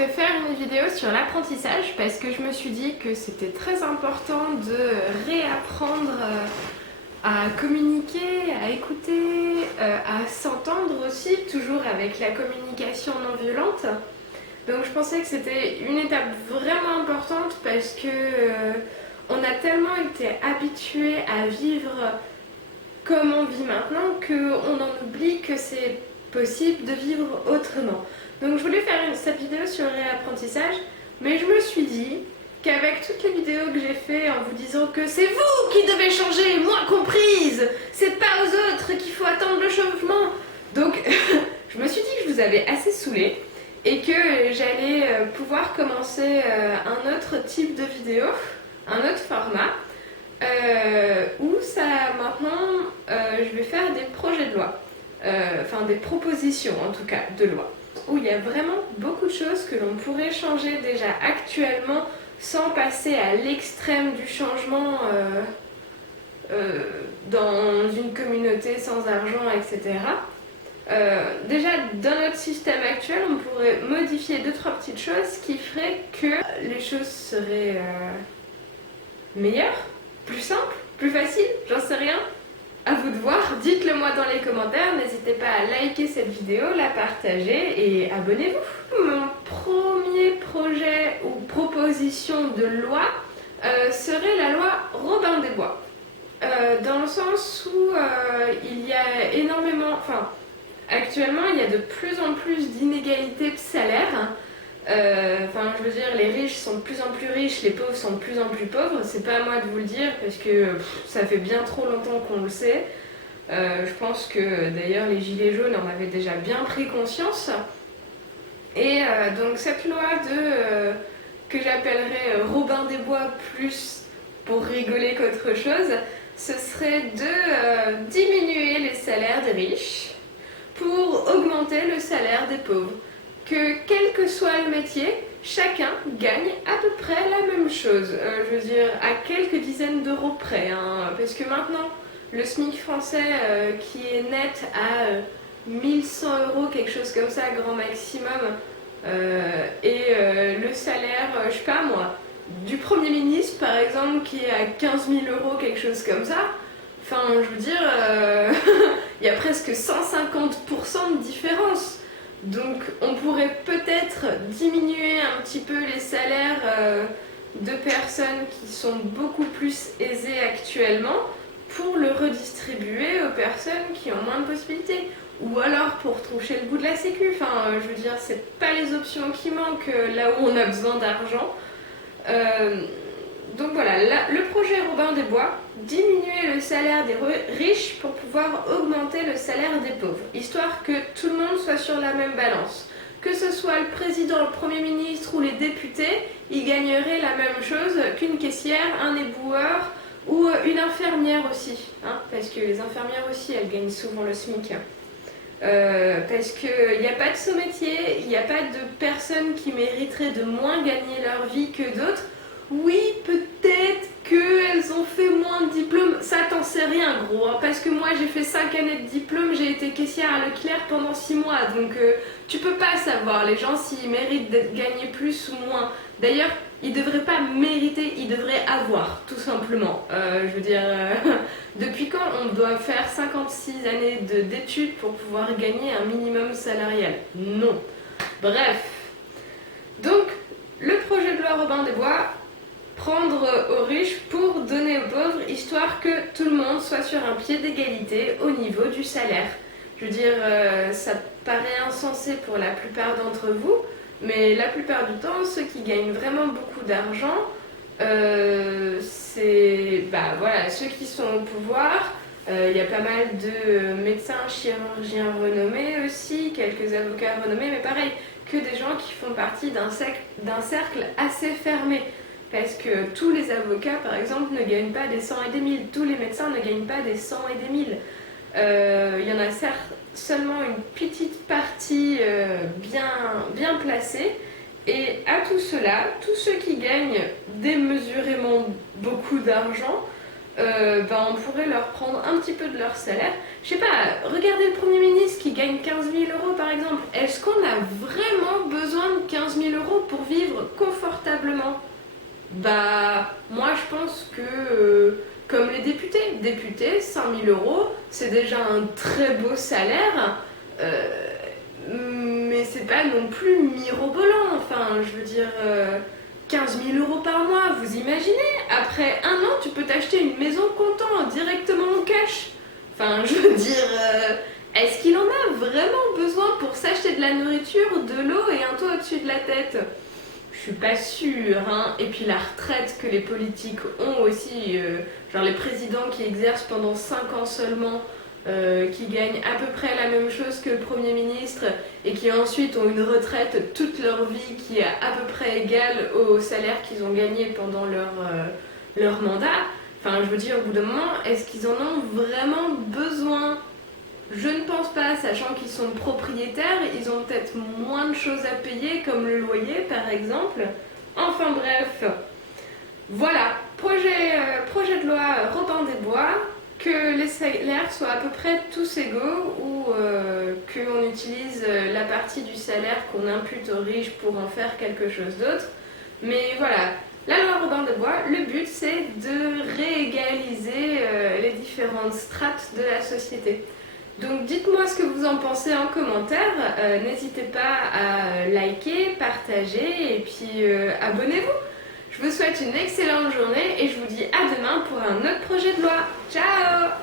comptais faire une vidéo sur l'apprentissage parce que je me suis dit que c'était très important de réapprendre à communiquer, à écouter, à s'entendre aussi, toujours avec la communication non violente. Donc je pensais que c'était une étape vraiment importante parce que on a tellement été habitués à vivre comme on vit maintenant qu'on en oublie que c'est possible de vivre autrement. Donc je voulais faire cette vidéo sur le réapprentissage, mais je me suis dit qu'avec toutes les vidéos que j'ai fait en vous disant que c'est vous qui devez changer, moi comprise, c'est pas aux autres qu'il faut attendre le changement. Donc je me suis dit que je vous avais assez saoulé et que j'allais pouvoir commencer un autre type de vidéo, un autre format, où ça maintenant je vais faire des projets de loi, enfin des propositions en tout cas de loi, où il y a vraiment beaucoup de choses que l'on pourrait changer déjà actuellement sans passer à l'extrême du changement dans une communauté sans argent, etc. Déjà, dans notre système actuel, on pourrait modifier 2-3 petites choses qui feraient que les choses seraient meilleures, plus simples, plus faciles, j'en sais rien. À vous de voir, dites-le moi dans les commentaires, n'hésitez pas à liker cette vidéo, la partager et abonnez-vous. Mon premier projet ou proposition de loi serait la loi Robin des Bois. Dans le sens où il y a énormément, actuellement il y a de plus en plus d'inégalités de salaire. Je veux dire, les riches sont de plus en plus riches, les pauvres sont de plus en plus pauvres. C'est pas à moi de vous le dire parce que ça fait bien trop longtemps qu'on le sait. Je pense que d'ailleurs les gilets jaunes en avaient déjà bien pris conscience. Et donc cette loi que j'appellerais Robin des Bois plus pour rigoler qu'autre chose, ce serait de diminuer les salaires des riches pour augmenter le salaire des pauvres. Que quel que soit le métier, chacun gagne à peu près la même chose. Je veux dire, à quelques dizaines d'euros près. Parce que maintenant, le SMIC français qui est net à 1100 euros, quelque chose comme ça, grand maximum, et le salaire, je sais pas moi, du Premier ministre par exemple, qui est à 15 000 euros, quelque chose comme ça. Enfin, je veux dire, il y a presque 150% de différence. Donc on pourrait peut-être diminuer un petit peu les salaires de personnes qui sont beaucoup plus aisées actuellement pour le redistribuer aux personnes qui ont moins de possibilités. Ou alors pour toucher le bout de la sécu. Je veux dire, c'est pas les options qui manquent là où on a besoin d'argent. Donc voilà, le projet Robin des Bois, diminuer le salaire des riches pour pouvoir augmenter le salaire des pauvres, histoire que tout le monde soit sur la même balance. Que ce soit le président, le Premier ministre ou les députés, ils gagneraient la même chose qu'une caissière, un éboueur ou une infirmière aussi. Parce que les infirmières aussi, elles gagnent souvent le SMIC. Parce qu'il n'y a pas de sous-métier, il n'y a pas de personnes qui mériteraient de moins gagner leur vie que d'autres. Oui, peut-être qu'elles ont fait moins de diplômes, ça t'en sais rien gros, parce que moi j'ai fait 5 années de diplôme, j'ai été caissière à Leclerc pendant 6 mois, donc tu peux pas savoir les gens s'ils méritent de gagner plus ou moins. D'ailleurs, ils devraient pas mériter, ils devraient avoir, tout simplement. Je veux dire, depuis quand on doit faire 56 années d'études pour pouvoir gagner un minimum salarial? Non. Bref. Donc, le projet de loi Robin des Bois, prendre aux riches pour donner aux pauvres, histoire que tout le monde soit sur un pied d'égalité au niveau du salaire. Je veux dire, ça paraît insensé pour la plupart d'entre vous, mais la plupart du temps, ceux qui gagnent vraiment beaucoup d'argent, c'est ceux qui sont au pouvoir. Il y a pas mal de médecins, chirurgiens renommés aussi, quelques avocats renommés, mais pareil, que des gens qui font partie d'un cercle assez fermé. Parce que tous les avocats, par exemple, ne gagnent pas des 100 et des 1000. Tous les médecins ne gagnent pas des 100 et des 1000. Il y en a seulement une petite partie bien placée. Et à tout cela, tous ceux qui gagnent démesurément beaucoup d'argent, on pourrait leur prendre un petit peu de leur salaire. Je sais pas, regardez le Premier ministre qui gagne 15 000 euros par exemple. Est-ce qu'on a vraiment besoin de 15 000 euros pour vivre confortablement? Moi je pense que, comme les députés, 5 000 euros, c'est déjà un très beau salaire. Mais c'est pas non plus mirobolant. Enfin, je veux dire, 15 000 euros par mois, vous imaginez? Après un an, tu peux t'acheter une maison comptant directement en cash. Enfin, je veux dire, est-ce qu'il en a vraiment besoin pour s'acheter de la nourriture, de l'eau et un toit au-dessus de la tête? Je suis pas sûre, hein. Et puis la retraite que les politiques ont aussi, genre les présidents qui exercent pendant 5 ans seulement, qui gagnent à peu près la même chose que le Premier ministre et qui ensuite ont une retraite toute leur vie qui est à peu près égale au salaire qu'ils ont gagné pendant leur mandat. Enfin, je veux dire, au bout d'un moment, est-ce qu'ils en ont vraiment besoin? Je ne pense pas, sachant qu'ils sont propriétaires, ils ont peut-être moins de choses à payer, comme le loyer par exemple. Enfin bref, voilà, projet de loi Robin des Bois, que les salaires soient à peu près tous égaux ou qu'on utilise la partie du salaire qu'on impute aux riches pour en faire quelque chose d'autre. Mais voilà, la loi Robin des Bois, le but c'est de réégaliser les différentes strates de la société. Donc dites-moi ce que vous en pensez en commentaire, n'hésitez pas à liker, partager et puis abonnez-vous. Je vous souhaite une excellente journée et je vous dis à demain pour un autre projet de loi. Ciao!